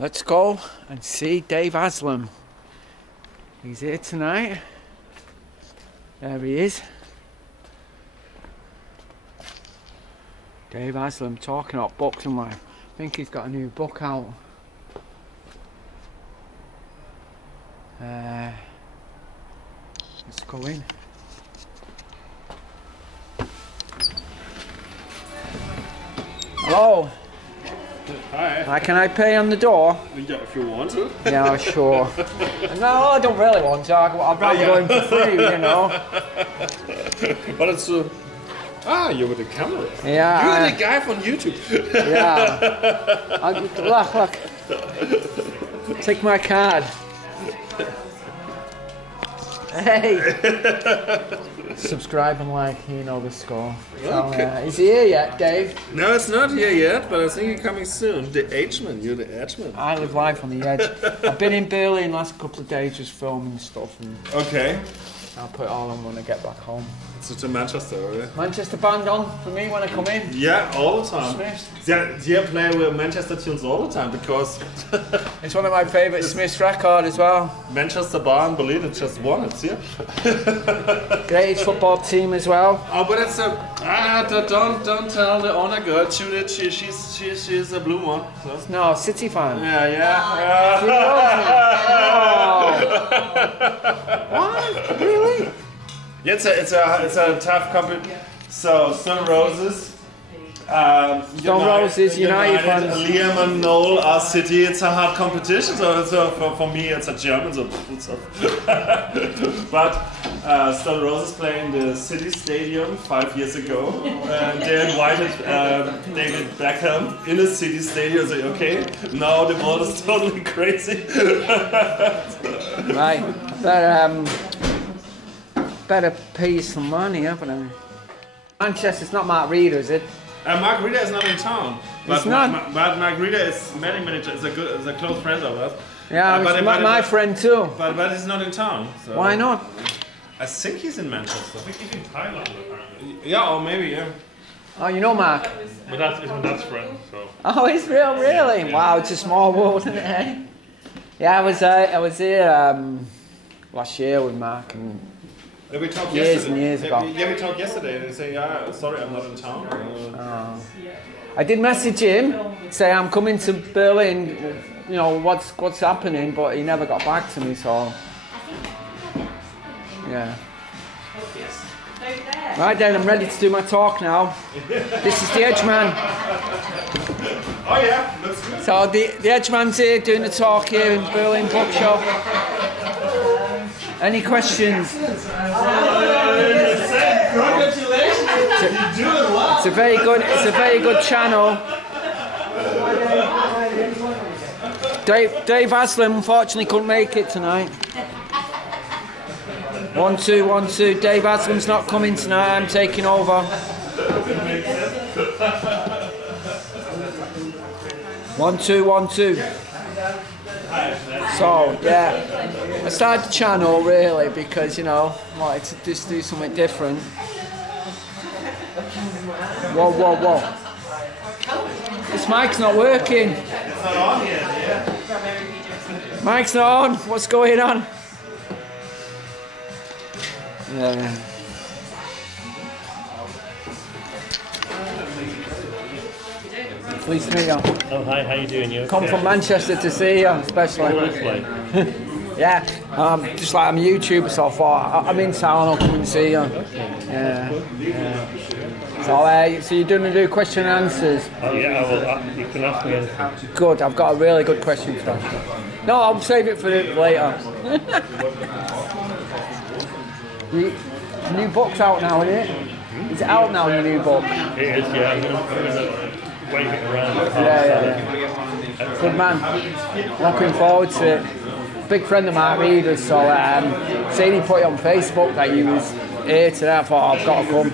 Let's go and see Dave Haslam. He's here tonight. There he is. Dave Haslam talking about books and I think he's got a new book out. Let's go in. Hello. Hi. Hi, can I pay on the door? Yeah, if you want to. Yeah, sure. No, I don't really want to. I'd rather go in for free, you know. But it's you're with the camera. Yeah. You're the guy from YouTube. Yeah. Look. Take my card. Hey. Subscribe and like, you know the score. Okay. Is he here yet, Dave? No, it's not here yet, but I think he's coming soon. The Edgeman, you're the Edgeman. I live life on the edge. I've been in Berlin last couple of days just filming stuff. And okay. I'll put it all on when I get back home. So to Manchester, right? Manchester band on for me when I come in. Yeah, all the time. Smiths. They play with Manchester tunes all the time because it's one of my favourite Smiths record as well. Manchester Bar in Berlin, it just won it, yeah. Great football team as well. Oh, but it's don't tell the owner girl, Judith, she's a blue one. So. No, City fan. Yeah. What? Really? Yeah, it's a tough competition. So Stone Roses, United fans. Liam and Noel are City. It's a hard competition. So for me, it's a German. But Stone Roses playing the City Stadium 5 years ago. They invited David Beckham in the City Stadium. So okay, now the world is totally crazy. Right, but better pay you some money, haven't I? Manchester's not Mark Reeder, is it? Mark Reeder is not in town. It's not. But Mark Reeder is meeting manager. Is a close friend of us. Yeah, but my friend too. But he's not in town. So. Why not? I think he's in Manchester. I think he's in Thailand apparently. Yeah, or maybe yeah. Oh, you know Mark? But that's my dad's friend. So. Oh, he's real, really? Yeah. Wow, it's a small world, isn't it? Eh? Yeah, I was here last year with Mark and. Yeah, we talked years and years ago. Yeah, we talked yesterday and they say, yeah, sorry, I'm not in town. I did message him, say I'm coming to Berlin, you know, what's happening, but he never got back to me, so... Yeah. Right then, I'm ready to do my talk now. This is the Edgeman. Oh yeah, that's good. So the Edgeman's here doing the talk here in Berlin Bookshop. Any questions? Congratulations! You're doing well. It's a very good channel. Dave Haslam unfortunately couldn't make it tonight. 1 2 1 2. Dave Haslam's not coming tonight. I'm taking over. 1 2 1 2. So yeah, I started the channel really because I wanted to just do something different. Whoa. This mic's not working. It's not on yet, yeah. Mic's not on. What's going on? Yeah. Pleased to meet you. Oh hi, how you doing? You okay? Come from Manchester to see you, especially. Yeah, just like I'm a YouTuber, so I thought I'm in town, I'll come and see you. Yeah. So you're going to do question and answers? Oh yeah, I will. You can ask me anything. Good, I've got a really good question for you. No, I'll save it for later. The new book's out now, isn't it? Is it out now, the new book? It is, yeah. I'm gonna wave it around. Yeah. Good man. Looking forward to it. Big friend of Mark Reeder's, so seeing he put it on Facebook that he was here today, I thought I've got to come.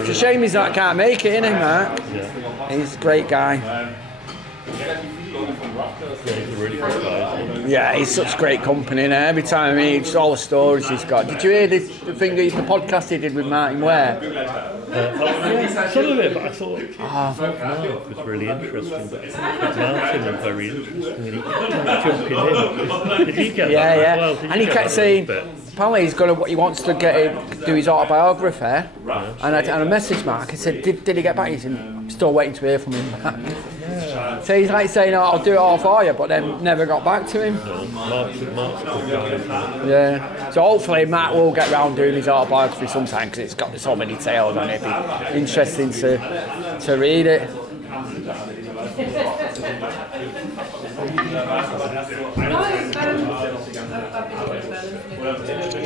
It's a shame can't make it, isn't he, Mark? Yeah. He's a great guy. He's a really good guy. Yeah, he's such great company. And every time I meet, just all the stories he's got. Did you hear the podcast he did with Martin Ware? Some of it, but I thought Mark was really interesting. But Martin was very interesting. And he kept jumping in. Did he get that as well? And he kept saying, apparently he wants to do his autobiography. Yeah. And I messaged Mark and said, did he get back? He said, I'm still waiting to hear from him back. Yeah. So he's like saying, I'll do it all for you, but then never got back to him. No, Mark's a good guy. Yeah. So hopefully Matt will get round doing his autobiography sometime, because it's got so many tales on it. It'd be interesting to read it.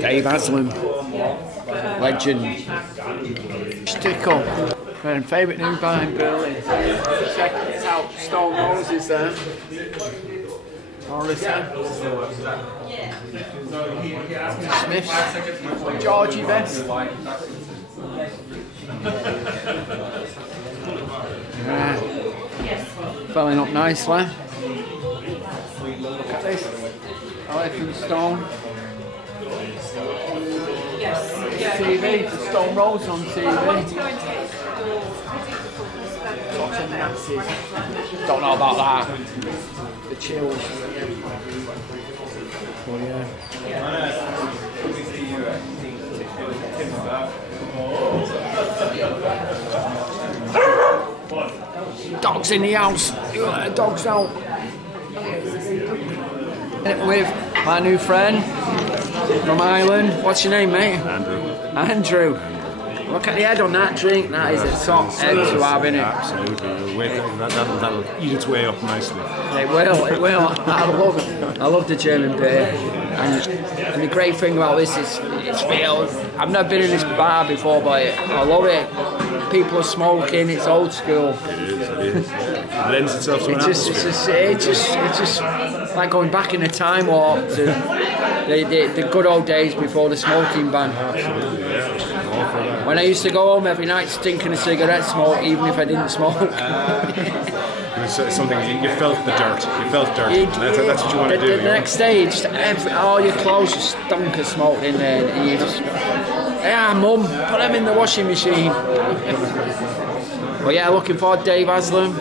Dave Haslam, legend. Stick up. And favourite new band in Berlin. Check it out. Stone Roses there. Morrison. Smiths. Georgie Best. Yeah. Filling up nicely. Look at this. Elephant Stone. TV. The Stone Roses on TV. Lots of masses. Don't know about that. The chills. Oh yeah. Dogs in the house. Dogs out. With my new friend from Ireland. What's your name, mate? Andrew. Look at the head on that drink. That is a top egg to have in it. Absolutely. That'll eat its way up nicely. It will. I love the German beer. And the great thing about this is it's real. I've never been in this bar before, but I love it. People are smoking. It's old school. It is. It lends itself to an atmosphere. It's just like going back in a time warp to the good old days before the smoking ban. Absolutely, yeah. When I used to go home every night stinking of cigarette smoke, even if I didn't smoke. It was something, you felt the dirt. You felt dirty. That's what you want to do. The next day, just all your clothes just stunk of smoke in there, and you just, Mum, put them in the washing machine. But yeah, looking forward, Dave Haslam.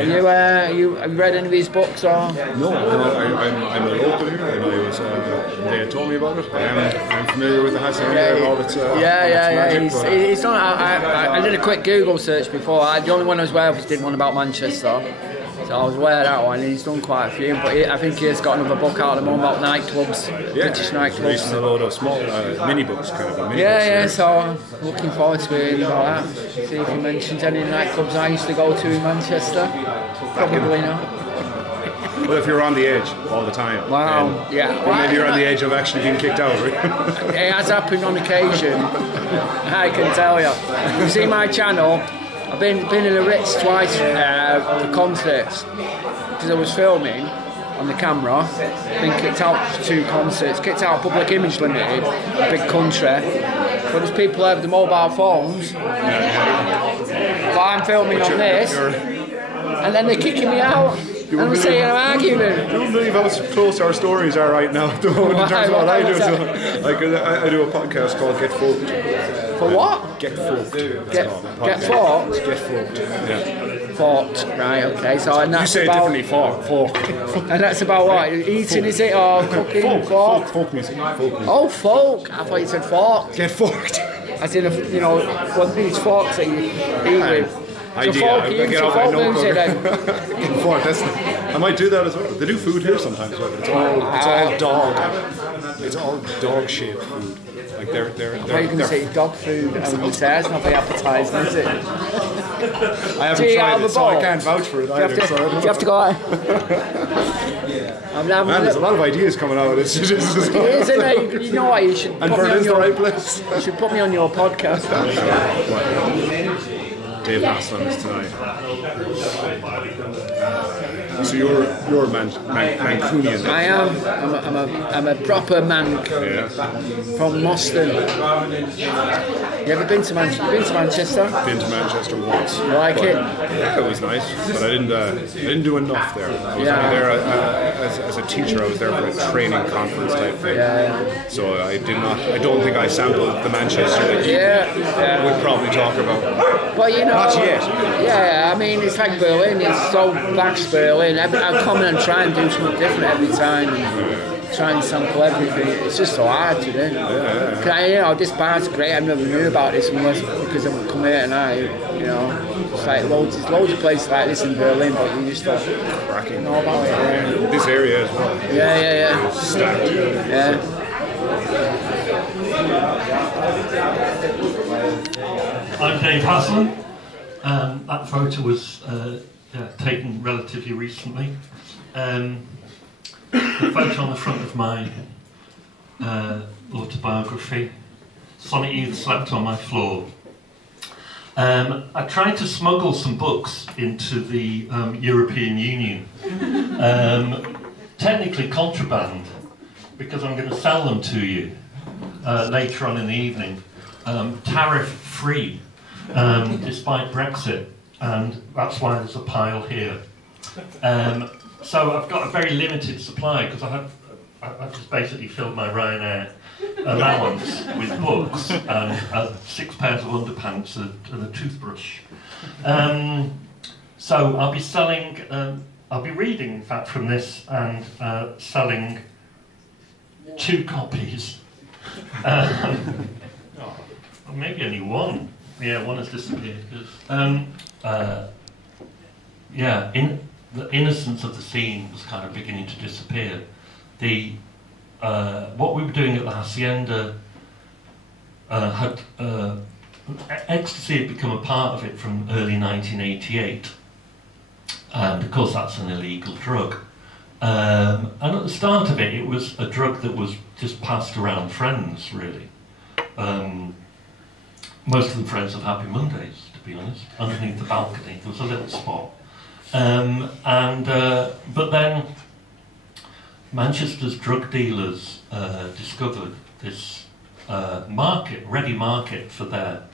Have you read any of his books or? No, I'm a local here, and they had told me about it. I'm familiar with the Hacienda and all its magic. He's done. I did a quick Google search before. The only one I was aware of was did one about Manchester. So I was aware of that one, and he's done quite a few. But I think he's got another book out at the moment about nightclubs, British nightclubs. Releasing a load of small mini books, kind of. So I'm looking forward to hearing about that. See if he mentions any nightclubs I used to go to in Manchester. Probably not. Well, if you're on the edge all the time. Wow, maybe you're on the edge of actually being kicked out, right? It has happened on occasion, I can tell you. You see my channel, I've been in the Ritz twice for concerts, because I was filming on the camera, been kicked out for 2 concerts, kicked out of Public Image Limited, a big country, but there's people there with the mobile phones, but I'm filming on this, and then they're kicking me out. And I'm saying I'm arguing. You don't believe how close our stories are right now at the moment in terms of what I do. So, I do a podcast called Get Folked. For what? Get Folked. Get forked? Get Folked, yeah. Forked, right, okay. So, and that's you say about, it differently, folk. And that's about what? Eating, is it? Or cooking? Folk music. Oh, folk. I thought you said forked. Get Folked. As in, one of these forks that you eat with. Idea. So you get folk music then. I might do that as well. They do food here sometimes, but it's all dog. It's all dog-shaped food. Like they're I thought you were going to say dog food. I was going to say that's not very appetising, is it? I haven't tried it, so I can't vouch for it either. Do you have to go out? Man, there's a lot of ideas coming out of this. Isn't it? You know what? You should. And Berlin's the right place. You should put me on your podcast. Dave Haslam is tonight. So you're a Mancunian. I am. I'm a proper Manc from Moston. You ever been to Manchester? Been to Manchester once. You like it? Yeah, it was nice, but I didn't do enough there. I was only there as a teacher. I was there for a training conference type thing. Yeah. So I don't think I sampled the Manchester that you would probably talk about. But you know, not yet. Yeah, I mean, it's like Berlin. It's so vast, Berlin. I come in and try and do something different every time. Try and sample everything. It's just so hard to do. Yeah. This bar's great. I never knew about this unless because I've come here tonight. You know, it's like loads of places like this in Berlin, but you just don't know about it. Yeah. This area as well. Yeah. Stacked. Yeah. I'm Dave Haslam. That photo was taken relatively recently. The photo on the front of my autobiography, Sonic Youth Slept on My Floor. I tried to smuggle some books into the European Union. Technically contraband, because I'm going to sell them to you later on in the evening. Tariff-free, despite Brexit, and that's why there's a pile here. So I've got a very limited supply because I've just basically filled my Ryanair allowance with books and 6 pairs of underpants and a toothbrush. So I'll be selling, I'll be reading in fact from this and selling 2 copies. Or maybe only one. Yeah, one has disappeared. The innocence of the scene was kind of beginning to disappear. What we were doing at the Hacienda ecstasy had become a part of it from early 1988, and of course that's an illegal drug. And at the start of it, it was a drug that was just passed around friends, really. Most of the friends of Happy Mondays, to be honest. Underneath the balcony, there was a little spot. But then Manchester's drug dealers discovered this ready market for their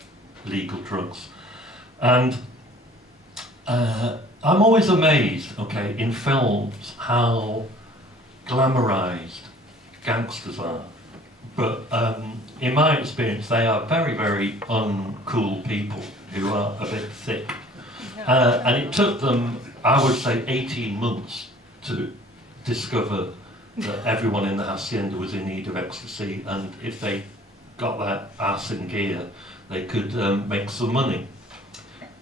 legal drugs. And I'm always amazed, in films, how glamorized gangsters are. But in my experience, they are very, very uncool people who are a bit thick. And it took them, I would say, 18 months to discover that everyone in the Hacienda was in need of ecstasy, and if they got their ass in gear, they could make some money.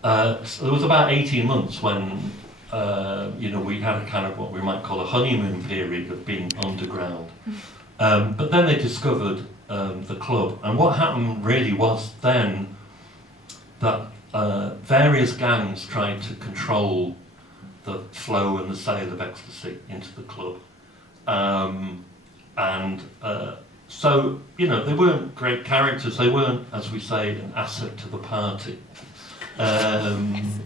So there was about 18 months when we had a kind of what we might call a honeymoon period of being underground. But then they discovered the club, and what happened really was then that various gangs tried to control the flow and the sale of ecstasy into the club. So, they weren't great characters, they weren't, as we say, an asset to the party. And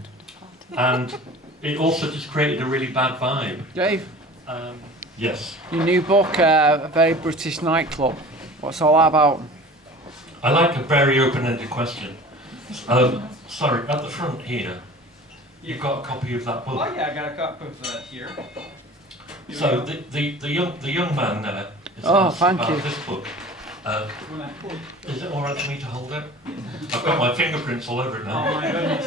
it also just created a really bad vibe. Dave? Yes? Your new book, A Very British Nightclub, what's all that about? I like a very open-ended question. Sorry, at the front here, you've got a copy of that book. Oh yeah, I got a copy of that here. So the young man there is thank about you. this book. Is it all right for me to hold it? I've got my fingerprints all over it now. Oh my goodness.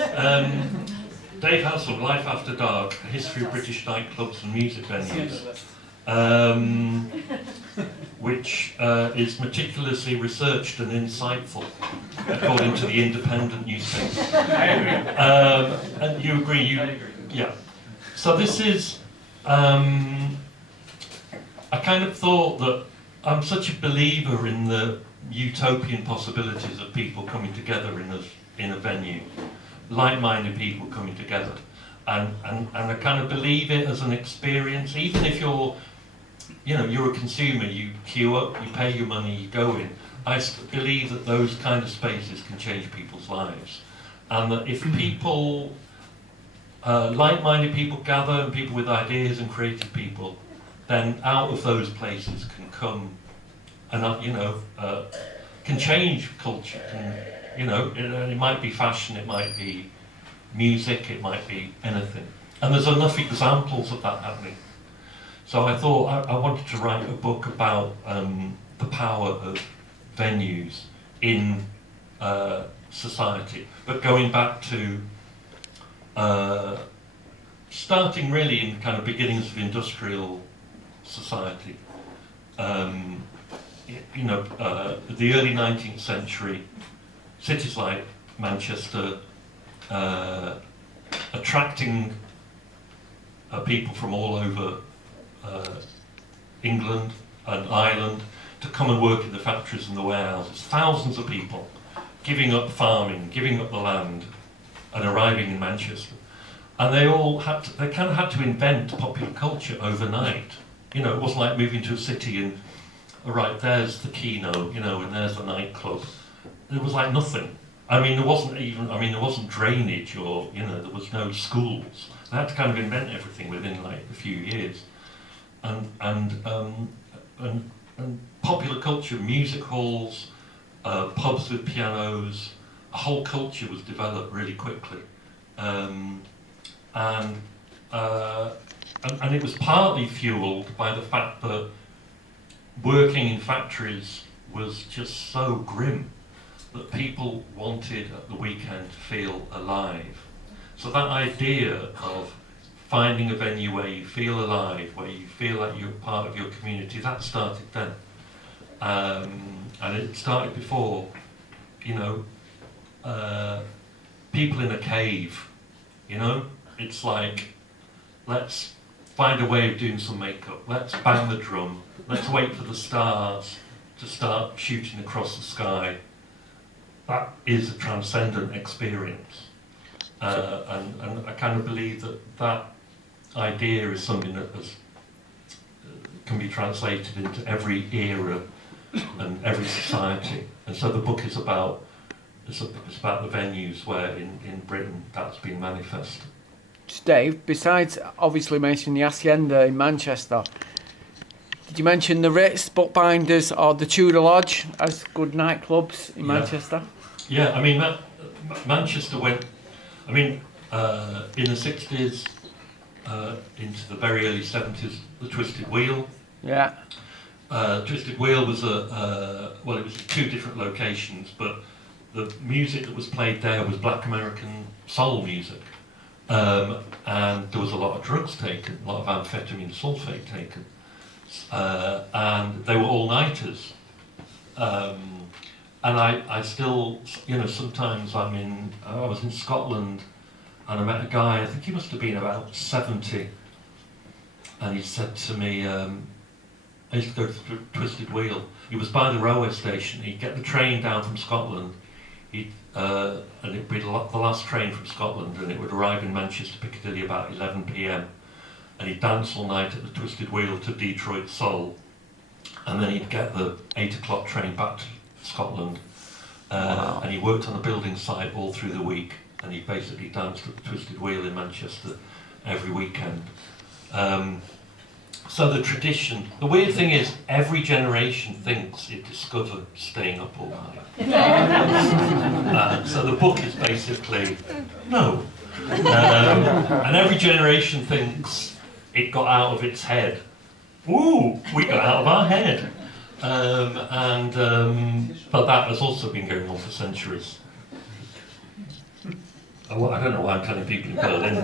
Dave Haslam, Life After Dark, A History of British Nightclubs and Music Venues, which is meticulously researched and insightful, according to the Independent newspaper. I agree. And you agree? Yeah. So this is, I kind of thought that I'm such a believer in the utopian possibilities of people coming together in a venue, like-minded people coming together, and I kind of believe it as an experience, even if you're a consumer, you queue up, you pay your money, you go in. I believe that those kind of spaces can change people's lives, and that if people, like-minded people gather, and people with ideas and creative people, then out of those places can come, and can change culture, can You know, it might be fashion, it might be music, it might be anything. And there's enough examples of that happening. So I thought I wanted to write a book about the power of venues in society, but going back to starting really in kind of beginnings of industrial society. You know, the early 19th century, cities like Manchester attracting people from all over England and Ireland to come and work in the factories and the warehouses. Thousands of people giving up farming, giving up the land, and arriving in Manchester. And they all had to, they kind of had to invent popular culture overnight. You know, it wasn't like moving to a city and, all right, there's the Kino, you know, and there's the nightclub. There was like nothing. I mean, there wasn't drainage, or, you know, there was no schools. They had to kind of invent everything within like a few years. And popular culture, music halls, pubs with pianos, a whole culture was developed really quickly. And it was partly fueled by the fact that working in factories was just so grim that people wanted at the weekend to feel alive. So that idea of finding a venue where you feel alive, where you feel like you're part of your community, that started then. And it started before, you know, people in a cave, you know? It's like, let's find a way of doing some makeup, let's bang the drum, let's wait for the stars to start shooting across the sky. That is a transcendent experience. And I kind of believe that that idea is something that can be translated into every era and every society. And so the book is about, it's about the venues where in Britain that's been manifested. Dave, besides obviously mentioning the Hacienda in Manchester, did you mention the Ritz, Bookbinders, or the Tudor Lodge as good nightclubs in Manchester? Yeah, I mean, Manchester went, I mean, in the 60s, into the very early 70s, the Twisted Wheel. Yeah. Twisted Wheel was well, it was in two different locations, but the music that was played there was black American soul music. And there was a lot of drugs taken, a lot of amphetamine sulfate taken. And they were all-nighters. And I still, you know, sometimes I was in Scotland and I met a guy, I think he must have been about 70, and he said to me, I used to go to the Twisted Wheel. He was by the railway station, he'd get the train down from Scotland, and it'd be the last train from Scotland, and it would arrive in Manchester Piccadilly about 11 p.m. and he'd dance all night at the Twisted Wheel to Detroit Soul, and then he'd get the 8 o'clock train back to Scotland, wow. And he worked on a building site all through the week, and he basically danced at the Twisted Wheel in Manchester every weekend. So the tradition, the weird thing is, every generation thinks it discovered staying up all night. So the book is basically, no. And every generation thinks it got out of its head. Ooh, we got out of our head. But that has also been going on for centuries. I don't know why I'm telling people in Berlin.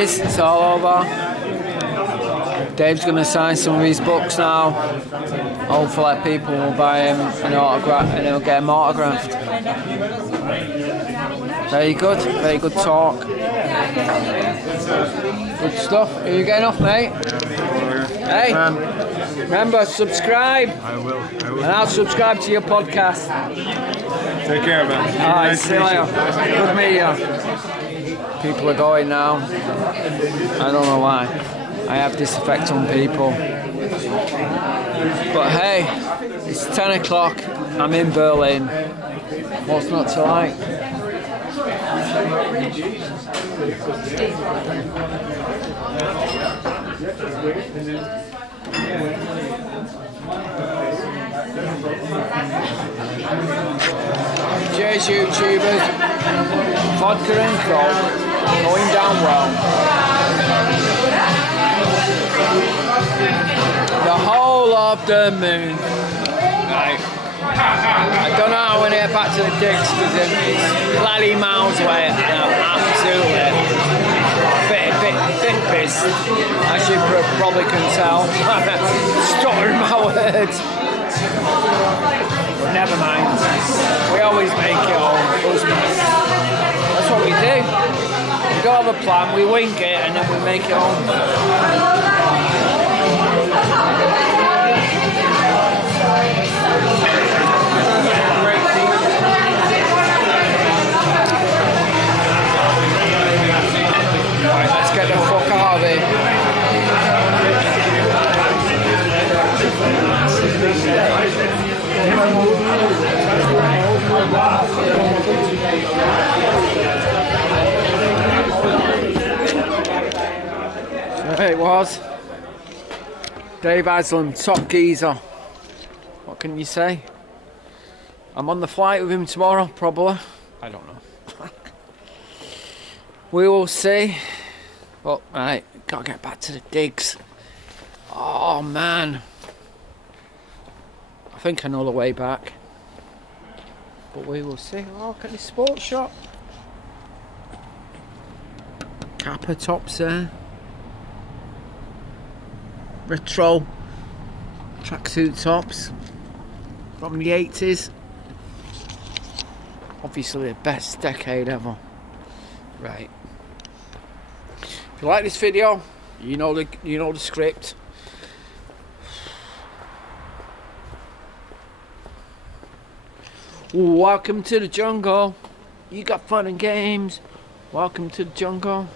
It's all over. Dave's going to sign some of his books now. Hopefully people will buy him an autograph and he'll get him autographed. Very good talk. Good stuff. Are you getting off, mate? Hey, remember, subscribe. I will. And I'll subscribe to your podcast. Take care, man. Alright, see you later. Good meeting you. People are going now. I don't know why. I have this effect on people. But hey, it's 10 o'clock. I'm in Berlin. What's not to like? Cheers, YouTubers. Vodka and Coke going down well. The whole of the moon. Right. I don't know how we're going to get back to the digs because it's bloody miles away. Absolutely. Bit pissed, as you probably can tell. Stuttering my words. But never mind. We always make it home. That's what we do. We don't have a plan, we wing it and then we make it home. Right, let's get the fuck out of here. There it was. Dave Haslam, top geezer. What can you say? I'm on the flight with him tomorrow, probably. I don't know. We will see. But, right, gotta get back to the digs. Oh, man. I think I know the way back. But we will see. Oh, look at the sports shop. Kappa tops there. Retro tracksuit tops from the 80s. Obviously the best decade ever. Right. If you like this video, you know the script. Welcome to the jungle. You got fun and games. Welcome to the jungle.